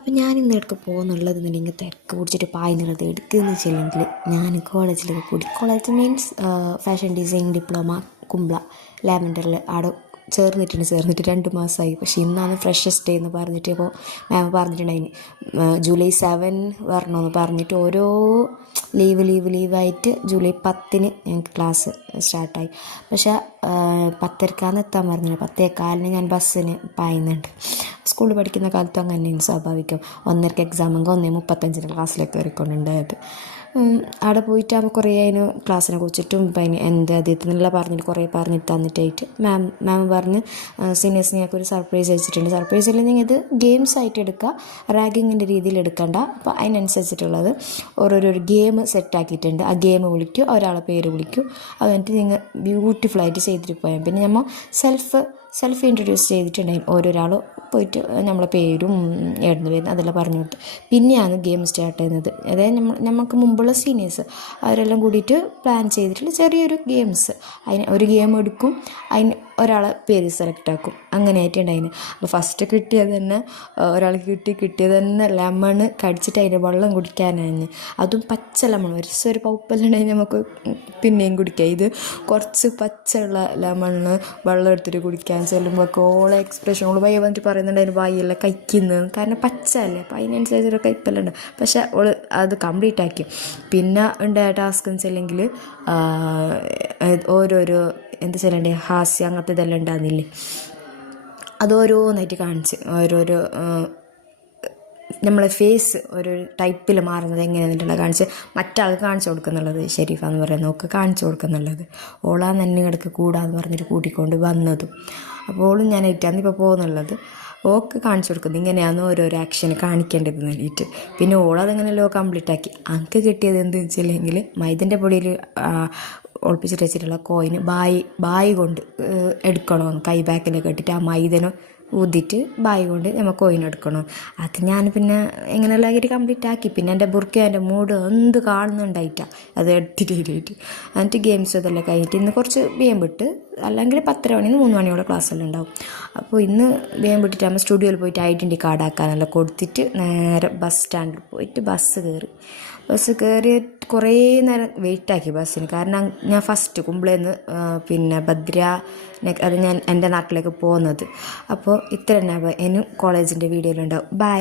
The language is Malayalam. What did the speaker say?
അപ്പോൾ ഞാനിന്ന് എടുക്കുക പോകുന്നുള്ളതെന്നുണ്ടെങ്കിൽ തിരക്ക് പിടിച്ചിട്ട് പായുന്നുള്ളത് എടുക്കുകയെന്ന് വെച്ചില്ലെങ്കിൽ ഞാൻ കോളേജിലൊക്കെ കൂടി. College means fashion design diploma Kumbala ലാവൻഡറിൽ അവിടെ ചേർന്നിട്ട് 2 മാസമായി. പക്ഷേ ഇന്നാണ് ഫ്രഷസ്റ്റ് ഡേ എന്ന് പറഞ്ഞിട്ട് ഇപ്പോൾ മാം പറഞ്ഞിട്ടുണ്ടായിന് ജൂലൈ 7 വരണമെന്ന് പറഞ്ഞിട്ട് ഓരോ ലീവായിട്ട് ജൂലൈ 10 ഞങ്ങൾക്ക് ക്ലാസ് സ്റ്റാർട്ടായി. പക്ഷേ 10:30 എത്താൻ പറഞ്ഞില്ല. 10:15 ഞാൻ ബസ്സിന് പായുന്നുണ്ട്. സ്കൂളിൽ പഠിക്കുന്ന കാലത്തും അങ്ങനെ തന്നെയാണ് സ്വാഭാവികം. 1:30 എക്സാമെങ്കിൽ 1:35 ക്ലാസ്സിലേക്ക് കയറിക്കൊണ്ടുണ്ടായത്. അവിടെ പോയിട്ടാകുമ്പോൾ കുറേ അതിന് ക്ലാസ്സിനെ കുറിച്ചിട്ടും ഇപ്പം അതിന് എന്ത് അദ്ദേഹത്തിനെല്ല പറഞ്ഞിട്ട് കുറേ പറഞ്ഞിട്ട് തന്നിട്ടായിട്ട് മാം പറഞ്ഞ് സീനിയേഴ്സിന് ഞങ്ങൾക്ക് ഒരു സർപ്രൈസ് വെച്ചിട്ടുണ്ട്. സർപ്രൈസ് ഇല്ലെങ്കിൽ ഇത് ഗെയിംസ് ആയിട്ട് എടുക്കുക, റാഗിങ്ങിൻ്റെ രീതിയിൽ എടുക്കണ്ട. അപ്പോൾ അതിനനുസരിച്ചിട്ടുള്ളത് ഓരോരോ ഗെയിം സെറ്റാക്കിയിട്ടുണ്ട്. ആ ഗെയിം വിളിക്കും, ഒരാളെ പേര് വിളിക്കും. അത് കഴിഞ്ഞിട്ട് നിങ്ങൾ ബ്യൂട്ടിഫുള്ളായിട്ട് ചെയ്തിട്ട് പോയാൽ പിന്നെ നമ്മൾ സെൽഫ് ഇൻട്രൊഡ്യൂസ് ചെയ്തിട്ടുണ്ടായി. ഓരോരാൾ പോയിട്ട് നമ്മളെ പേരും എവിടുന്ന് വരുന്നത് അതെല്ലാം പറഞ്ഞു കൊടുത്ത് പിന്നെയാണ് ഗെയിം സ്റ്റാർട്ട് ചെയ്യുന്നത്. അതായത് നമുക്ക് മുമ്പുള്ള സീനിയേഴ്സ് അവരെല്ലാം കൂടിയിട്ട് പ്ലാൻ ചെയ്തിട്ടുള്ള ചെറിയൊരു ഗെയിംസ്. അതിന് ഒരു ഗെയിം എടുക്കും, അതിന് ഒരാളെ പേര് സെലക്ട് ആക്കും. അങ്ങനെ ആയിട്ടുണ്ടായിന്. അപ്പോൾ ഫസ്റ്റ് കിട്ടിയത് തന്നെ ഒരാൾക്ക് കിട്ടിയത് തന്നെ ലെമൺ കടിച്ചിട്ട് അതിൻ്റെ വെള്ളം കുടിക്കാനായിരുന്നു. അതും പച്ച ലെമൺ. ഒരു പൗപ്പെല്ലാം നമുക്ക് പിന്നെയും കുടിക്കാം. ഇത് കുറച്ച് പച്ചയുള്ള ലെമണ് വെള്ളം എടുത്തിട്ട് കുടിക്കാൻ ചെല്ലുമ്പോൾ ഓളെ എക്സ്പ്രഷൻ ഓൾ വയ്യ വന്നിട്ട് പറയുന്നുണ്ട് അതിന് വായെല്ലാം കഴിക്കുന്നത്. കാരണം പച്ച അല്ലേ, അപ്പോൾ അതിനനുസരിച്ചൊരു കയ്പ്പെല്ലാം ഉണ്ട്. പക്ഷേ ഓൾ അത് കംപ്ലീറ്റ് ആക്കി. പിന്നെ ഉണ്ടായ ടാസ്ക് എന്ന് വെച്ചില്ലെങ്കിൽ ഓരോരോ എന്ത് ചെയ്യണ്ടേ ഹാസ്യം അങ്ങനത്തെ ഇതെല്ലാം ഉണ്ടാകുന്നില്ലേ, അത് ഓരോന്നായിട്ട് കാണിച്ച് ഓരോരോ നമ്മളെ ഫേസ് ഒരു ടൈപ്പിൽ മാറുന്നത് എങ്ങനെയാണെന്നുള്ള കാണിച്ച് മറ്റാൾക്ക് കാണിച്ചു കൊടുക്കുന്നുള്ളത്. ഷെരീഫ എന്ന് പറയുന്നത് ഒക്കെ കാണിച്ചു കൊടുക്കുന്നുള്ളത്. ഓളാ തന്നെ കിടക്ക് കൂടാന്ന് പറഞ്ഞിട്ട് കൂട്ടിക്കൊണ്ട് വന്നതും. അപ്പോൾ ഓളും ഞാനായിട്ടാണ് ഇപ്പോൾ പോകുന്നുള്ളത്. ഓക്ക് കാണിച്ചു കൊടുക്കുന്നത് ഇങ്ങനെയാണ് ഓരോരോ ആക്ഷൻ കാണിക്കേണ്ടതെന്ന് വേണ്ടിയിട്ട്. പിന്നെ ഓളതെങ്ങനെയല്ലോ കംപ്ലീറ്റ് ആക്കി. അങ്ക് കിട്ടിയത് എന്തെന്ന് വെച്ചില്ലെങ്കിൽ മൈദൻ്റെ പൊടിയിൽ ഒളിപ്പിച്ചിട്ട് വെച്ചിട്ടുള്ള കോയിന് ബായി കൊണ്ട് എടുക്കണമെന്ന് കൈ ബാക്കിലൊക്കെ ഇട്ടിട്ട് ആ മൈദനോ ഊതിയിട്ട് ബായി കൊണ്ട് നമ്മൾ കോയിൻ എടുക്കണം. അത് ഞാൻ പിന്നെ എങ്ങനെയെല്ലാം ആക്കിയിട്ട് കംപ്ലീറ്റ് ആക്കി. പിന്നെ എൻ്റെ ബുർക്ക എൻ്റെ മൂഡ് എന്ത് കാണുന്നുണ്ടായിട്ടാണ് അത് എടുത്തിട്ട് എന്നിട്ട് ഗെയിംസ് ഇതെല്ലാം കഴിഞ്ഞിട്ട് ഇന്ന് കുറച്ച് വേഗം വിട്ട്, അല്ലെങ്കിൽ 10:30 മണിന്ന് 3 മണിയോടെ ക്ലാസ്സെല്ലാം ഉണ്ടാവും. അപ്പോൾ ഇന്ന് വേഗം വിട്ടിട്ട് നമ്മൾ സ്റ്റുഡിയോയിൽ പോയിട്ട് ഐഡൻറ്റി കാർഡ് ആക്കാനെല്ലാം കൊടുത്തിട്ട് നേരെ ബസ് സ്റ്റാൻഡിൽ പോയിട്ട് ബസ് കയറി കുറേ നേരം വെയിറ്റാക്കി ബസ്സിന്. കാരണം ഞാൻ ഫസ്റ്റ് കുമ്പളേന്ന് പിന്നെ അത് ഞാൻ എൻ്റെ നാട്ടിലേക്ക് പോകുന്നത്. അപ്പോൾ ഇത്ര തന്നെ ഇനി കോളേജിൻ്റെ വീഡിയോയിലുണ്ടാവും. ബൈ.